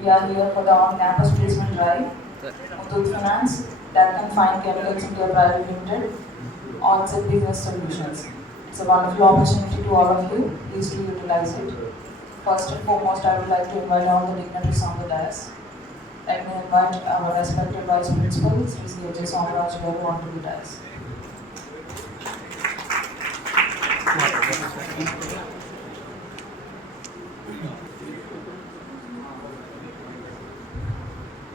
We are here for the on-campus placement drive. Muthoot Finance, that can find chemicals India Private Limited, Onset Business Solutions. It's a wonderful opportunity to all of you. Please do utilize it. First and foremost, I would like to invite all the dignitaries on the dais. Let me invite our respected Vice Principal, Sri C.H. Somaraj Garu, onto the dais.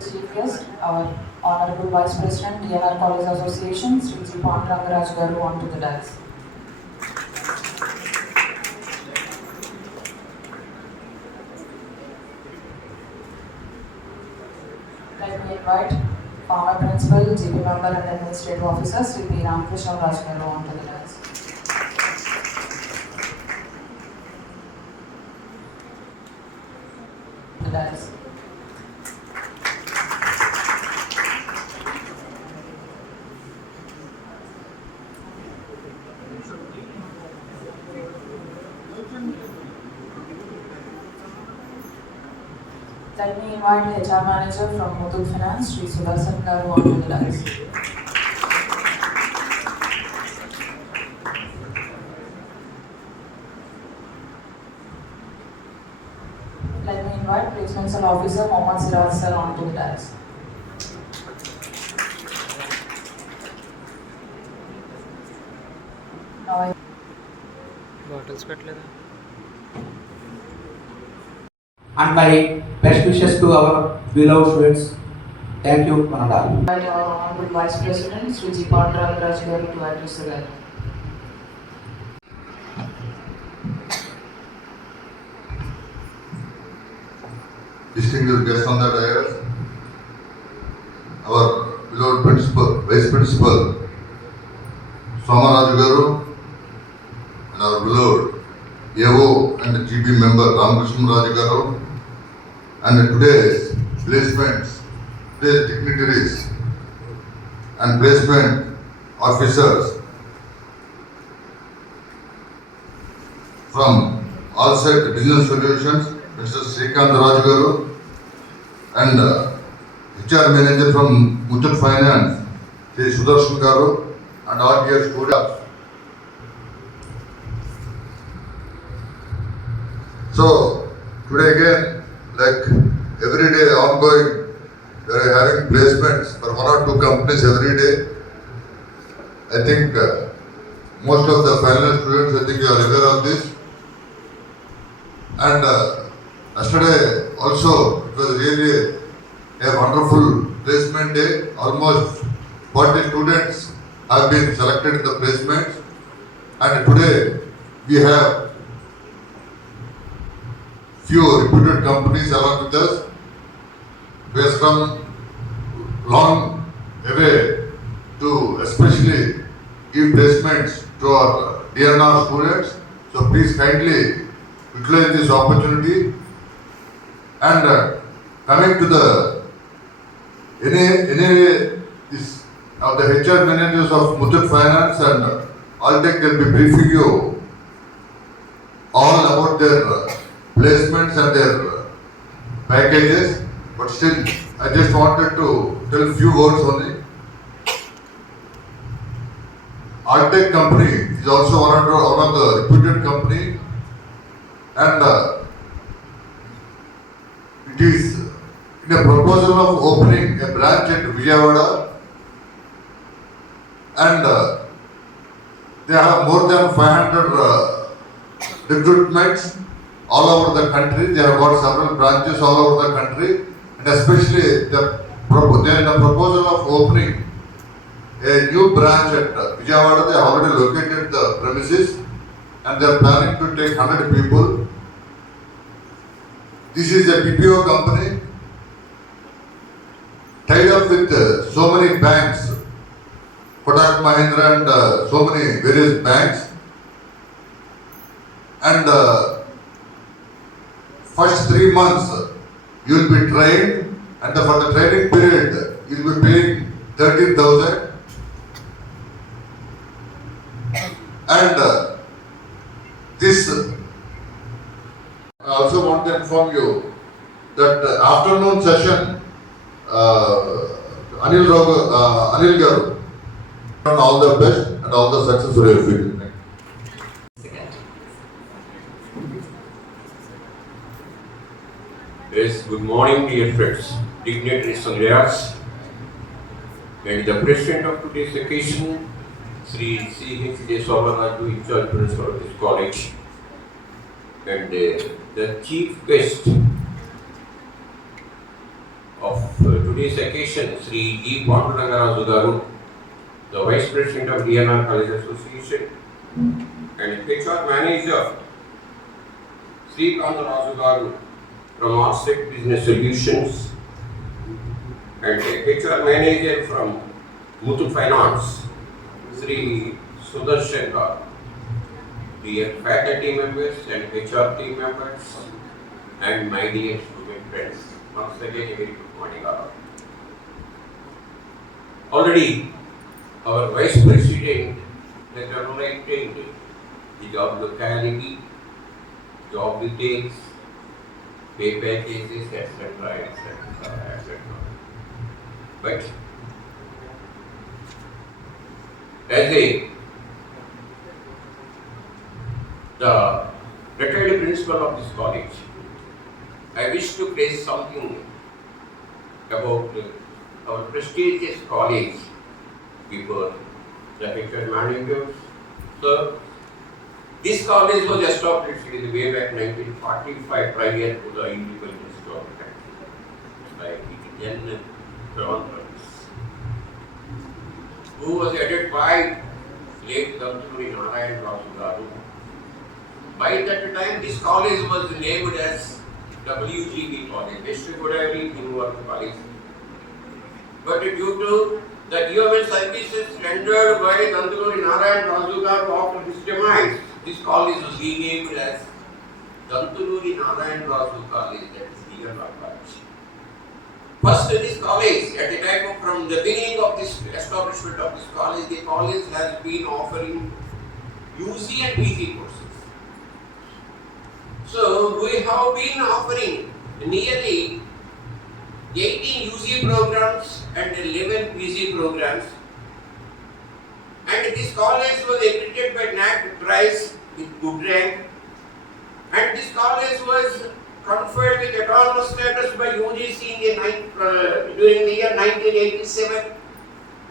Chief guest, our Honorable Vice President, DNR College Association, Sri G. Pandurangaraj Garu, onto the dais. Let me invite former Principal, GP Member and Administrative Officer, Sri P. Ramakrishna Raj Garu, onto the dais. The dais. Let me invite HR Manager from Muthoot Finance, Sri Sudarshan Garu, onto the dais. Let me invite Placement Cell Officer Mohammad Siraj Sir, onto the dais. Now I bottles పెట్టలేదా? And my best wishes to our beloved students. Thank you, Manada. invite our Honorable Vice President, Sri G. Pandurangaraj Garu, to address the gathering. Distinguished guests on the dais, our beloved principal, Vice Principal, Somaraj Garu, and our beloved AO and GB member Ramakrishna Raj Garu, and today's placements, today's dignitaries and placement officers from Allset Business Solutions, Mr. Srikanth Raj Garu, and HR Manager from Muthoot Finance, Sri Sudarshan Garu, and all dear students. So today again, like every day ongoing, we are having placements for one or two companies every day. I think most of the final students, I think you are aware of this. And yesterday also it was really a wonderful placement day. Almost 40 students have been selected in the placements, and today we have few reputed companies along with us. We have come long way to especially give placements to our DNR students. So please kindly utilize this opportunity. And coming to the this of the HR managers of Muthoot Finance and Alltech will be briefing you all about their placements and their packages, but still I just wanted to tell a few words only. Alltech company is also one of the reputed company, and it is in a proposal of opening a branch at Vijayawada, and they have more than 500 recruitments all over the country. They have got several branches all over the country, and especially they are in the proposal of opening a new branch at Vijayawada. They have already located the premises, and they are planning to take 100 people. This is a BPO company tied up with so many banks, Kotak Mahindra and so many various banks, and first 3 months you will be trained, and for the training period you will be paying 13,000, and this I also want to inform you that afternoon session, Anil Garu, all the best and all the success for your future. Yes, good morning, dear friends, dignitaries and leaders, and the president of today's occasion, Sri C.H. Somaraju, in charge principal of this college, and the chief guest of today's occasion, Sri G. Panduranga Garu, the vice president of DNR College Association, and HR manager, Sri Kanta Garu, from Offset Business Solutions, and a HR manager from Muthoot Finance, Sri Sudarshan Garu, dear faculty members and HR team members, and my dear student friends. Once again, a very good morning all. Already, our Vice President has highlighted the job locality, job details, pay packages, etc. But as the retired principal of this college, I wish to place something about our prestigious college before the HR managers. So, this college was established in the way back 1945 prior to the independence government by N. Brownrose, who was headed by late Danturi Narayan Garu. By that time, this college was named as WGB College, West Godavari University College. But due to the government services rendered by Danturi Narayan Garu after his demise, this college was renamed as Danturi Narayan Garu College, that is DNR College. First, this college, at the time of, from the beginning of this establishment of this college, the college has been offering UG and PG courses. So, we have been offering nearly 18 UG programs and 11 PG programs. And this college was accredited by NAC Prize with good rank. And this college was conferred with autonomous status by UGC in during the year 1987.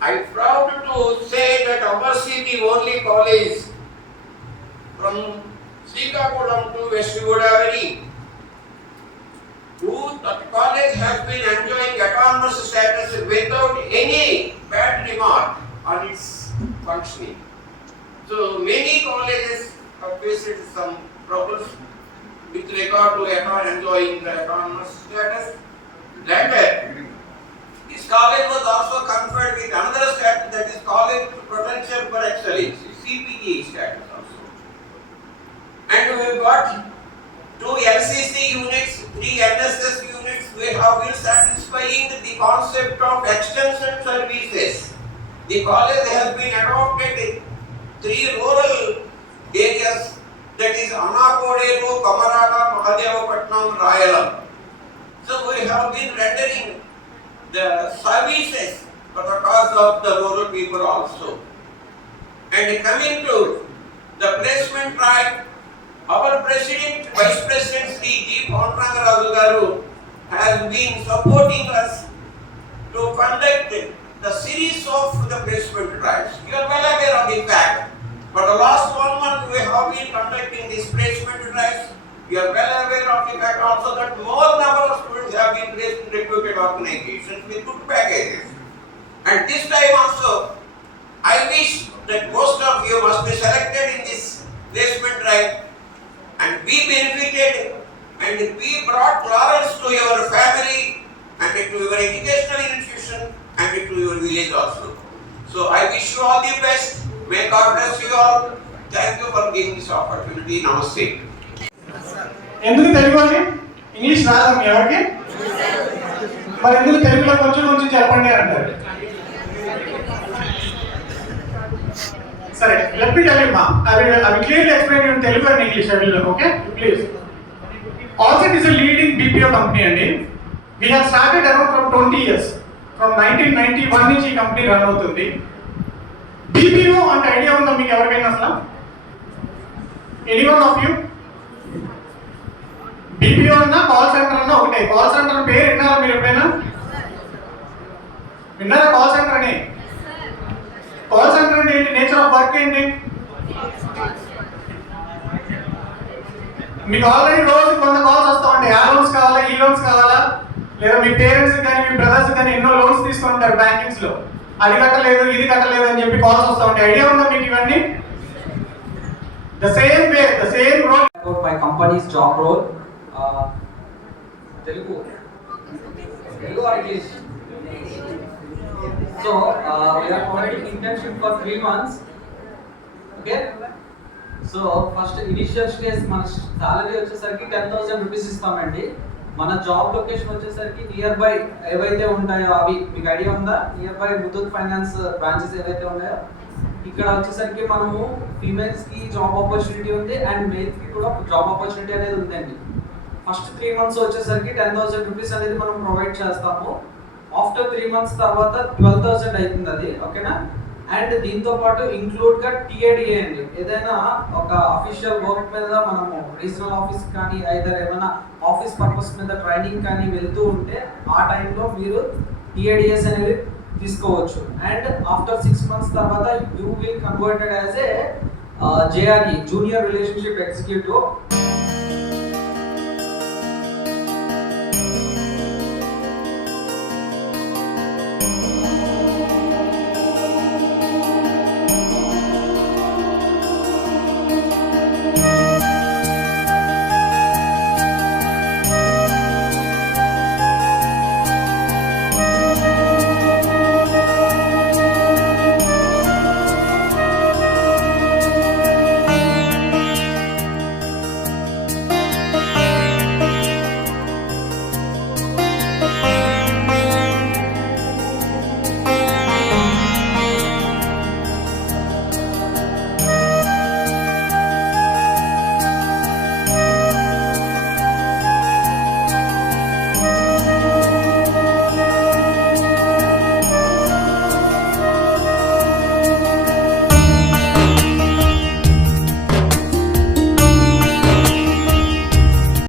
I am proud to say that ours is the only college from Srikakulam to West Godavari who that college has been enjoying autonomous status without any bad remark on its functioning. So many colleges have faced some problems with regard to enjoying the autonomous status. Later, this college was also conferred with another status, that is College Potential for Excellence, CPE status also. And we got 2 LCC units, 3 NSS units. We have been satisfying the concept of extension services. The college has been adopted in 3 rural areas, that is Anakodevu, Kamarada, Mahadevapatnam, Rayalam. So we have been rendering the services for the cause of the rural people also. And coming to the placement drive, our President, Vice President Sri G. Panduranga Garu has been supporting us to conduct the series of the placement drives. You are well aware of the fact. For the last 1 month, we have been conducting these placement drives. You are well aware of the fact also that more number of students have been placed in reputed organizations with good packages. And this time also, I wish that most of you must be selected in this placement drive and be benefited and be brought laurels to your family and to your educational institution and to your village also. So I wish you all the best. May God bless you all. Thank you for giving this opportunity. Namaste. ఎందుకు తెలుగు అని English రాదా మీ ఎవరికి మరి ఎందుకు తెలుగులో కొంచెం చెప్పండి అంటారు. సరే, let me tell you ma, I will clearly explain in Telugu and English. I will, okay, please. Allset is a leading BPO company అండి. We have started around from 20 years. From 1991 నుంచి ఈ కంపెనీ రన్ అవుతుంది. BPO అంటే idea ఉందా మీకు ఎవరికైనా అసలు? Anyone of you? BPO అన్నా కాల్ సెంటర్ అన్నా ఒకటే. కాల్ సెంటర్ పేరు విన్నారా మీరు ఎప్పుడైనా? విన్నారా కాల్ సెంటర్ అని? కాల్ సెంటర్ అంటే ఏంటి? నేచర్ ఆఫ్ వర్క్ ఏంటి? మీకు ఆల్రెడీ రోజు కొంత కాల్స్ వస్తూ ఉంటాయి. ఆ లోన్స్ కావాలా, ఈ లోన్స్ కావాలా, లేదా మీ పేరెంట్స్ కానీ మీ బ్రదర్స్ కానీ ఎన్నో లోన్స్ తీసుకుంటారు బ్యాంకింగ్స్ లో. అది కట్టలేదు, ఇది కట్టలేదు అని చెప్పి కాల్స్ వస్తూ ఉంటాయి. ఐడియా ఉందా మీకు ఇవన్నీ? The same way, the same role. About my company's job role. Telugu or English? So we are providing internship for 3 months. Okay. So first initial stage మన salary వచ్చేసరికి 10,000 రూపీస్ ఇస్తామండి. మన జాబ్ లొకేషన్ వచ్చేసరికి near by ఏవైతే ఉంటాయో అవి మీకు idea ఉందా? Near by Muthoot finance branches ఏవైతే ఉన్నాయో ఇక్కడ వచ్చేసరికి మనము ఫీమేల్స్ కి జాబ్ ఆపర్చునిటీ ఉంది అండ్ మేల్స్ కి కూడా జాబ్ ఆపర్చునిటీ అనేది ఉందండి. ఫస్ట్ 3 మంత్స్ వచ్చేసరికి 10,000 రూపీస్ అనేది మనం ప్రొవైడ్ చేస్తాము. ఆఫ్టర్ 3 మంత్స్ తర్వాత 12,000 అవుతుంది అది, ఓకేనా? అండ్ దీంతో పాటు ఇంక్లూడ్ గా టీఏడిఏ అండి. ఏదైనా ఒక అఫీషియల్ వర్క్ మీద మనము రీజనల్ ఆఫీస్ కానీ ఐదర్ ఏమైనా ఆఫీస్ పర్పస్ మీద ట్రైనింగ్ కానీ వెళ్తూ ఉంటే ఆ టైంలో మీరు టీఏడిఎస్ అనేవి తీసుకోవచ్చు. అండ్ ఆఫ్టర్ 6 మంత్స్ తర్వాత you will converted as a JRE junior relationship executive.